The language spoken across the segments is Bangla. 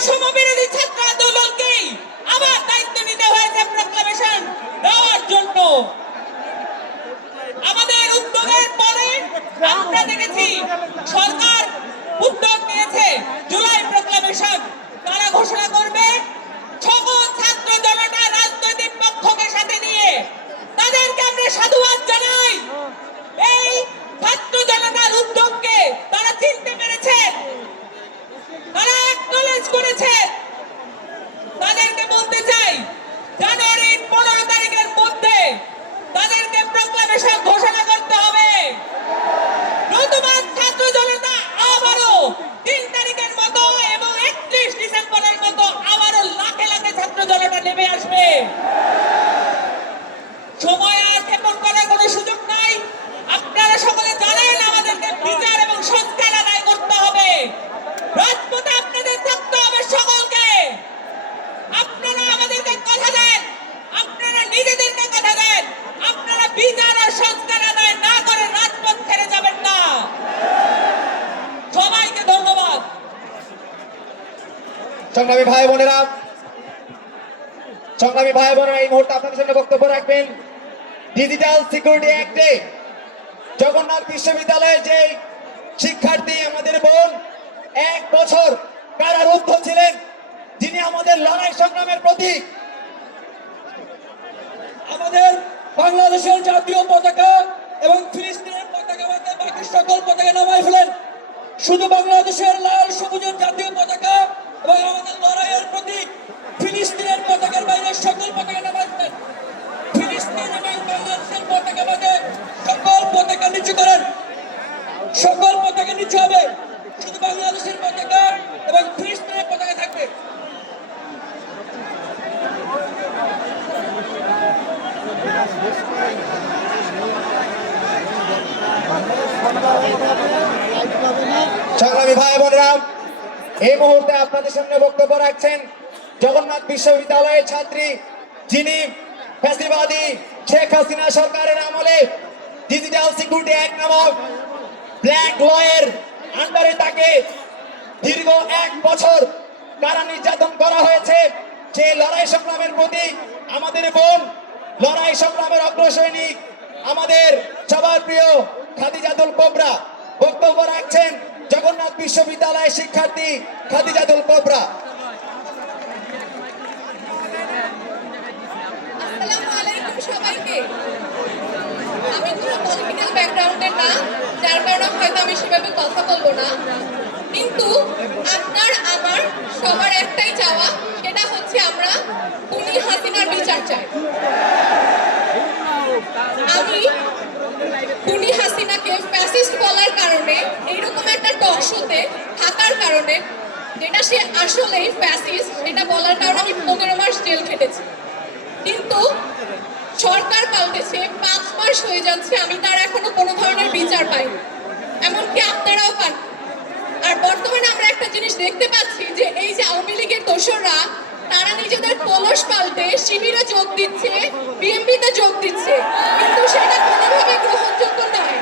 বৈষম্য আন্দোলনকেই আবার দায়িত্ব নিতে হয়েছে প্রক্লামেশন দেওয়ার জন্য আমাদের উদ্যোগের পরে আমরা দেখেছি সরকার উদ্যোগ নিয়েছে জুলাই প্রক্লামেশন তারা ঘোষণা করবে সকল ছাত্র জনতা নতুবা ছাত্র জনতা আবারও তিন তারিখের মতো এবং একত্রিশ ডিসেম্বরের মতো আবারও লাখে লাখে ছাত্র জনতা নেমে আসবে সময় আর ক্ষেপণ করার কোনো সুযোগ নাই আপনারা সকলে জানেন আমাদেরকে বিচার এবং সংস্কার আদায় করতে হবে রাজপথে আপনাদের থাকতে হবে সকলকে আপনারা আমাদেরকে কথা দেন আপনারা নিজেদেরকে কথা দেন আপনারা বিচার আর সংস্কার আদায় না করে রাজপথ ছেড়ে যাবেন না সবাইকে ধন্যবাদ সংগ্রামী ভাই বোনেরা, সংগ্রামী ভাই বোনেরা, এই মুহূর্তে আপনাদের সামনে বক্তব্য রাখবেন। ডিজিটাল সিকিউরিটি অ্যাক্টে জগন্নাথ বিশ্ববিদ্যালয়ের যে শিক্ষার্থী আমাদের বোন, এক বছর কারারুদ্ধ ছিলেন, যিনি আমাদের লড়াই সংগ্রামের প্রতীক। আমাদের বাংলাদেশের জাতীয় পতাকা এবং ফিলিস্তিনের পতাকা বাকি সকল পতাকা নামাই ফেলেন। শুধু বাংলাদেশের লাল, সবুজের জাতীয় পতাকা সকল পতাকা নিচু হবে। শুধু বাংলাদেশের পতাকা এবং ফিলিস্তিনের পতাকা থাকবে। সংগ্রামী ভাই বোনেরা, এই মুহূর্তে আপনাদের সামনে বক্তব্য রাখছেন জগন্নাথ বিশ্ববিদ্যালয়ের ছাত্রী, যিনি ফ্যাসিবাদী শেখ হাসিনা সরকারের আমলে ডিজিটাল সিকিউরিটি অ্যাক্ট নামক ব্ল্যাক লয়ের আন্ডারে তাকে দীর্ঘ এক বছর কারা নির্যাতন করা হয়েছে সেই লড়াই সংগ্রামের প্রতি আমাদের বোন, লড়াই সংগ্রামের অগ্রসৈনিক, আমাদের সবার প্রিয় খাদিজাতুল কোবরা। বক্তব্য রাখছেন জগন্নাথ বিশ্ববিদ্যালয়ের শিক্ষার্থী খাদিজাতুল কোবরা। সবাইকে। আমি কোনো পলিটিক্যাল ব্যাকগ্রাউন্ডের না। যার কারণে হয়তো আমি সেভাবে কথা বলব না। কিন্তু আপনার, আমার সবার একটাই চাওয়া, সেটা হচ্ছে আমরা উনি হাসিনার বিচার চাই। আমি হাসিনাকে ফ্যাসিস্ট বলার কারণে এইরকম একটা টক শোতে থাকার কারণে, যেটা সে আসলেই ফ্যাসিস্ট সেটা বলার কারণে আমি পনেরো মাস জেল খেটেছি। কিন্তু সরকার পাল্টেছে পাঁচ মাস হয়ে যাচ্ছে, আমি তার এখনও কোনো ধরনের বিচার পাইনি। এমনকি আপনারাও পান। আর বর্তমানে আমরা একটা জিনিস দেখতে পাচ্ছি যে এই যে আওয়ামী লীগের দোসররা, তারা নিজেদের কলস পাল্টে শিবিরে যোগ দিচ্ছে বিএমপিতে যোগ দিচ্ছে কিন্তু সেটা কোনোভাবে গ্রহণযোগ্য নয়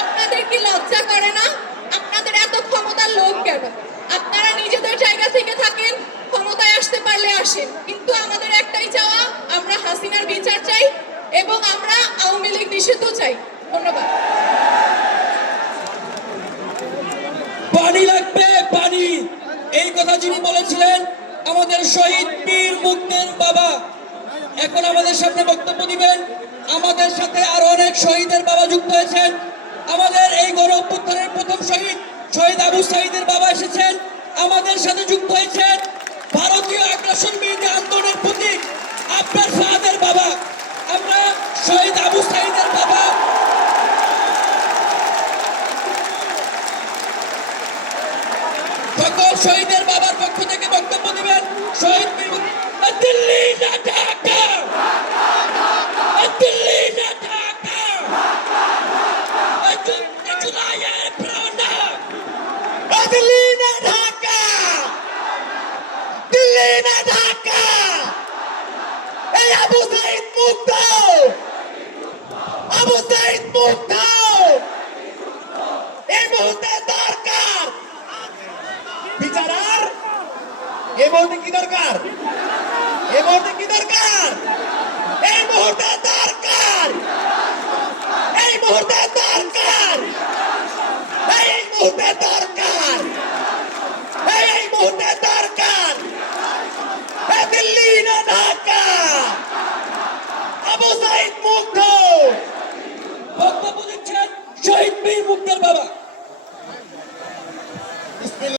আপনাদের কি লজ্জা করে না আপনাদের এত ক্ষমতার লোক কেন আপনারা নিজেদের জায়গা থেকে থাকেন ক্ষমতায় আসতে পারলে আসেন কিন্তু আমাদের একটাই চাওয়া আমরা হাসিনার বিচার চাই এবং আমরা নিষিদ্ধ চাই। ধন্যবাদ। পানি লাগবে, পানি। এই কথা যিনি বলেছিলেন, আমাদের শহীদ বীর মুক্তের বাবা। এখন আমাদের সামনে বক্তব্য দিবেন। আমাদের সাথে আরও অনেক শহীদের বাবা যুক্ত হয়েছেন। আমাদের এই অভ্যুত্থানের প্রথম শহীদ শহীদ আবু সাইদের বাবা এসেছেন। আমাদের সাথে যুক্ত হয়েছেন ভারতীয় আগ্রাসন বিরোধী আন্দোলনের প্রতীক আপনার ফাদের বাবা আমরা শহীদ আবু সাইদের বাবা সকল শহীদের বাবার পক্ষ থেকে বক্তব্য দিবেন। শহীদ দিল্লি না ঢাকা। দিল্লি না ঢাকা। জুলাইয়ের প্রাণা দিল্লি না ঢাকা। দিল্লি না ঢাকা। এই আবু সাইদ মুক্ত। আবু সাইদ মুক্ত এই মুহূর্তে দরকার বিচারার এই মুহূর্তে কি দরকার? এই মুহূর্তে কি দরকার? এই মুহূর্তে দরকার